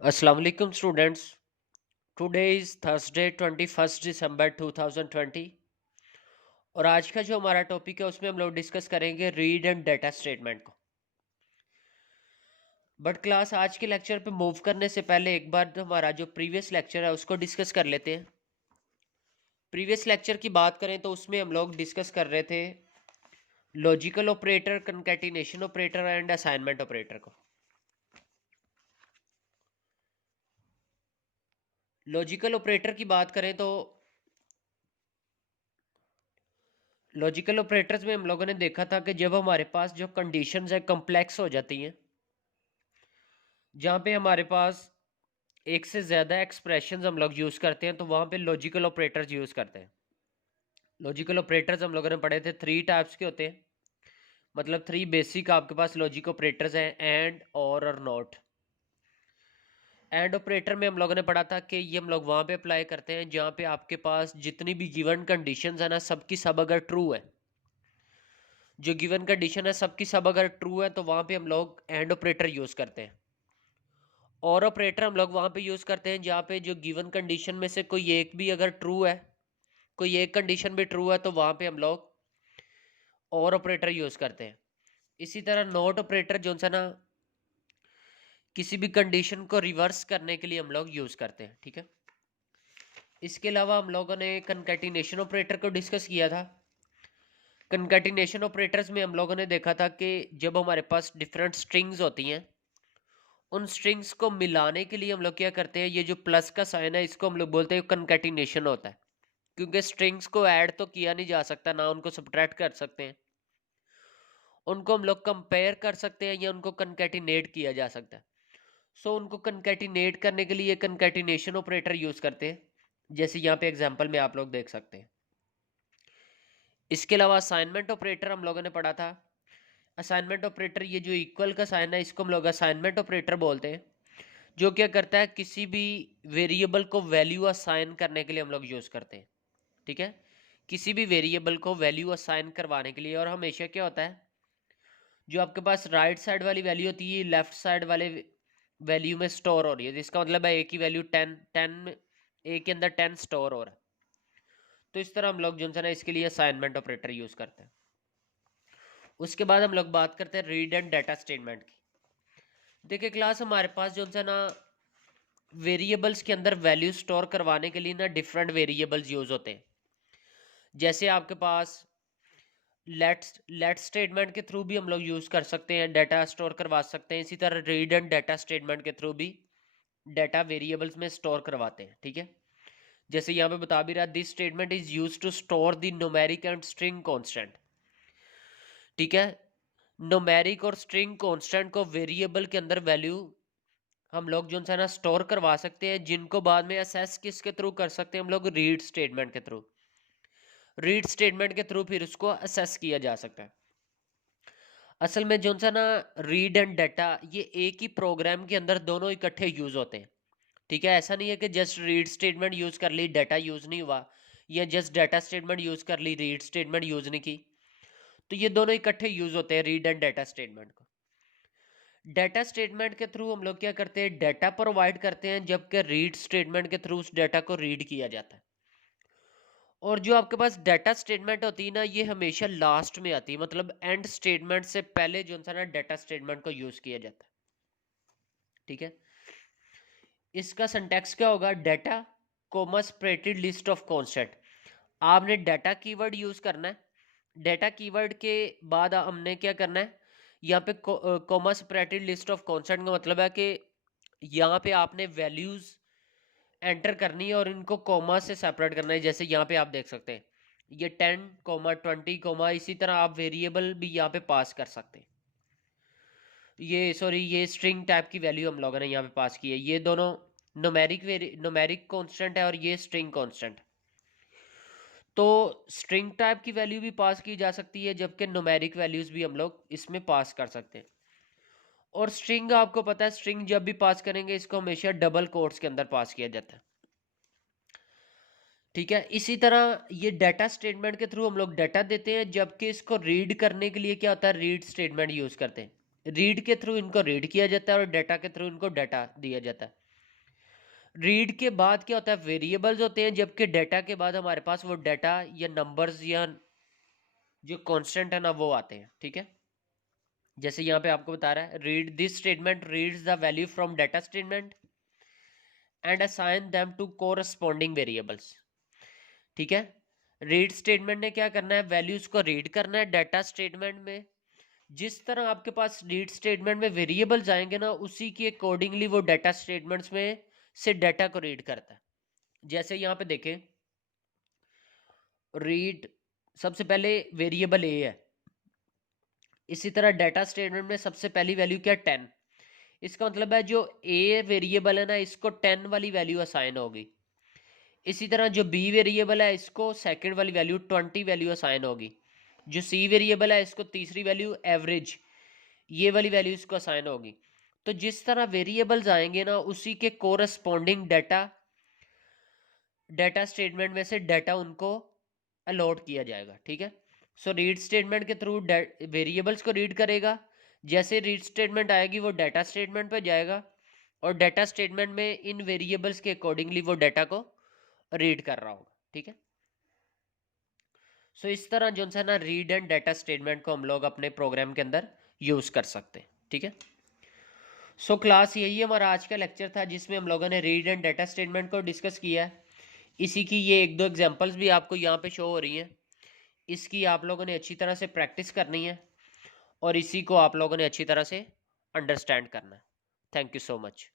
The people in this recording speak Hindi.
अस्सलाम वालेकुम स्टूडेंट्स। टुडे इज़ थर्सडे 21 दिसंबर 2020 और आज का जो हमारा टॉपिक है उसमें हम लोग डिस्कस करेंगे रीड एंड डाटा स्टेटमेंट को। बट क्लास आज के लेक्चर पे मूव करने से पहले एक बार हमारा जो प्रीवियस लेक्चर है उसको डिस्कस कर लेते हैं। प्रीवियस लेक्चर की बात करें तो उसमें हम लोग डिस्कस कर रहे थे logical operator, concatenation operator and assignment operator को। लॉजिकल ऑपरेटर की बात करें तो लॉजिकल ऑपरेटर्स में हम लोगों ने देखा था कि जब हमारे पास जो कंडीशंस है कॉम्प्लेक्स हो जाती हैं, जहाँ पे हमारे पास एक से ज़्यादा एक्सप्रेशंस हम लोग यूज़ करते हैं, तो वहाँ पे लॉजिकल ऑपरेटर्स यूज़ करते हैं। लॉजिकल ऑपरेटर्स हम लोगों ने पढ़े थे, थ्री टाइप्स के होते हैं। मतलब थ्री बेसिक आपके पास लॉजिक ऑपरेटर्स हैं, एंड, और नॉट। एंड ऑपरेटर में हम लोगों ने पढ़ा था कि ये हम लोग वहाँ पे अप्लाई करते हैं जहाँ पे आपके पास जितनी भी गिवन कंडीशंस है ना, सबकी सब अगर ट्रू है, जो गिवन कंडीशन है सबकी सब अगर ट्रू है, तो वहाँ पे हम लोग एंड ऑपरेटर यूज़ करते हैं। और ऑपरेटर हम लोग वहाँ पे यूज़ करते हैं जहाँ पे जो गिवन कंडीशन में से कोई एक भी अगर ट्रू है, कोई एक कंडीशन भी ट्रू है, तो वहाँ पे हम लोग और ऑपरेटर यूज़ करते हैं। इसी तरह नॉट ऑपरेटर जो सा ना, किसी भी कंडीशन को रिवर्स करने के लिए हम लोग यूज़ करते हैं। ठीक है। इसके अलावा हम लोगों ने कंकैटिनेशन ऑपरेटर को डिस्कस किया था। कंकैटिनेशन ऑपरेटर्स में हम लोगों ने देखा था कि जब हमारे पास डिफरेंट स्ट्रिंग्स होती हैं, उन स्ट्रिंग्स को मिलाने के लिए हम लोग क्या करते हैं, ये जो प्लस का साइन है इसको हम लोग बोलते हैं कंकैटिनेशन होता है। क्योंकि स्ट्रिंग्स को ऐड तो किया नहीं जा सकता, ना उनको सब्ट्रैक्ट कर सकते हैं, उनको हम लोग कंपेयर कर सकते हैं या उनको कंकैटिनेट किया जा सकता है। सो उनको कंकैटिनेट करने के लिए कंकैटिनेशन ऑपरेटर यूज़ करते हैं, जैसे यहाँ पे एग्जांपल में आप लोग देख सकते हैं। इसके अलावा असाइनमेंट ऑपरेटर हम लोगों ने पढ़ा था। असाइनमेंट ऑपरेटर, ये जो इक्वल का साइन है इसको हम लोग असाइनमेंट ऑपरेटर बोलते हैं, जो क्या करता है, किसी भी वेरिएबल को वैल्यू असाइन करने के लिए हम लोग यूज़ करते हैं। ठीक है। किसी भी वेरिएबल को वैल्यू असाइन करवाने के लिए, और हमेशा क्या होता है, जो आपके पास राइट साइड वाली वैल्यू होती है लेफ्ट साइड वाले वैल्यू में स्टोर हो रही है, जिसका मतलब है ए की वैल्यू 10 ए के अंदर 10 स्टोर हो रहा है। तो इस तरह हम लोग जो है ना इसके लिए असाइनमेंट ऑपरेटर यूज़ करते हैं। उसके बाद हम लोग बात करते हैं रीड एंड डाटा स्टेटमेंट की। देखिए क्लास, हमारे पास जो है ना वेरिएबल्स के अंदर वैल्यू स्टोर करवाने के लिए ना डिफरेंट वेरिएबल्स यूज़ होते हैं। जैसे आपके पास लेट स्टेटमेंट के थ्रू भी हम लोग यूज़ कर सकते हैं, डाटा स्टोर करवा सकते हैं। इसी तरह रीड एंड डाटा स्टेटमेंट के थ्रू भी डाटा वेरिएबल्स में स्टोर करवाते हैं। ठीक है। जैसे यहाँ पे बता भी रहा, this statement is use to store the numeric and string constant. ठीक है। न्यूमेरिक और स्ट्रिंग कांस्टेंट को वेरिएबल के अंदर वैल्यू हम लोग जो है ना स्टोर करवा सकते हैं, जिनको बाद में असेस किसके थ्रू कर सकते हैं, हम लोग रीड स्टेटमेंट के थ्रू। रीड स्टेटमेंट के थ्रू फिर उसको असेस किया जा सकता है। असल में जो सा ना रीड एंड डाटा, ये एक ही प्रोग्राम के अंदर दोनों इकट्ठे यूज होते हैं। ठीक है। ऐसा नहीं है कि जस्ट रीड स्टेटमेंट यूज कर ली, डाटा यूज नहीं हुआ, या जस्ट डाटा स्टेटमेंट यूज कर ली, रीड स्टेटमेंट यूज नहीं की। तो ये दोनों इकट्ठे यूज होते हैं, रीड एंड डाटा स्टेटमेंट को। डाटा स्टेटमेंट के थ्रू हम लोग क्या करते हैं, डाटा प्रोवाइड करते हैं, जबकि रीड स्टेटमेंट के थ्रू उस डाटा को रीड किया जाता है। और जो आपके पास डाटा स्टेटमेंट होती है ना, ये हमेशा लास्ट में आती है, मतलब एंड स्टेटमेंट से पहले जो है ना डाटा स्टेटमेंट को यूज किया जाता है। ठीक है। इसका सिंटैक्स क्या होगा, data coma separated list of constant. आपने डाटा कीवर्ड यूज करना है। डाटा कीवर्ड के बाद हमने क्या करना है, यहाँ पे coma separated list of constant का मतलब है कि यहाँ पे आपने वैल्यूज एंटर करनी है और इनको कोमा से सेपरेट करना है। जैसे यहाँ पे आप देख सकते हैं, ये 10, 20, इसी तरह आप वेरिएबल भी यहाँ पे पास कर सकते हैं। ये स्ट्रिंग टाइप की वैल्यू हम लोगों ने यहाँ पे पास की है। ये दोनों न्यूमेरिक कांस्टेंट है और ये स्ट्रिंग कांस्टेंट। तो स्ट्रिंग टाइप की वैल्यू भी पास की जा सकती है, जबकि न्यूमेरिक वैल्यूज भी हम लोग इसमें पास कर सकते हैं। और स्ट्रिंग, आपको पता है स्ट्रिंग जब भी पास करेंगे इसको हमेशा डबल कोट्स के अंदर पास किया जाता है। ठीक है। इसी तरह ये डाटा स्टेटमेंट के थ्रू हम लोग डाटा देते हैं, जबकि इसको रीड करने के लिए क्या होता है, रीड स्टेटमेंट यूज करते हैं। रीड के थ्रू इनको रीड किया जाता है और डाटा के थ्रू इनको डाटा दिया जाता है। रीड के बाद क्या होता है, वेरिएबल्स होते हैं, जबकि डेटा के बाद हमारे पास वो डेटा या नंबर्स या जो कांस्टेंट है ना वो आते हैं। ठीक है, जैसे यहाँ पे आपको बता रहा है, read this statement reads the value from data statement and assign them to corresponding variables. ठीक है, रीड स्टेटमेंट ने क्या करना है, वैल्यूज को रीड करना है डाटा स्टेटमेंट में। जिस तरह आपके पास रीड स्टेटमेंट में वेरिएबल्स आएंगे ना, उसी के अकॉर्डिंगली वो डाटा स्टेटमेंट्स में से डाटा को रीड करता है। जैसे यहाँ पे देखें, रीड सबसे पहले वेरिएबल ए है, इसी तरह डाटा स्टेटमेंट में सबसे पहली वैल्यू क्या, 10। इसका मतलब है जो ए वेरिएबल है ना, इसको 10 वाली वैल्यू असाइन होगी। इसी तरह जो बी वेरिएबल है, इसको सेकंड वाली वैल्यू 20 वैल्यू असाइन होगी। जो सी वेरिएबल है, इसको तीसरी वैल्यू एवरेज, ये वाली वैल्यू इसको असाइन होगी। तो जिस तरह वेरिएबल्स आएंगे ना, उसी के कोरस्पॉन्डिंग डाटा स्टेटमेंट में से डाटा उनको अलॉट किया जाएगा। ठीक है, सो रीड स्टेटमेंट के थ्रू वेरिएबल्स को रीड करेगा। जैसे रीड स्टेटमेंट आएगी वो डाटा स्टेटमेंट पे जाएगा, और डाटा स्टेटमेंट में इन वेरिएबल्स के अकॉर्डिंगली वो डाटा को रीड कर रहा होगा। ठीक है, सो इस तरह जो है ना, रीड एंड डाटा स्टेटमेंट को हम लोग अपने प्रोग्राम के अंदर यूज कर सकते हैं। ठीक है, सो क्लास यही हमारा आज का लेक्चर था, जिसमें हम लोगों ने रीड एंड डाटा स्टेटमेंट को डिस्कस किया है। इसी की ये एक दो एग्जांपल्स भी आपको यहाँ पे शो हो रही हैं। इसकी आप लोगों ने अच्छी तरह से प्रैक्टिस करनी है, और इसी को आप लोगों ने अच्छी तरह से अंडरस्टैंड करना है। Thank you so much.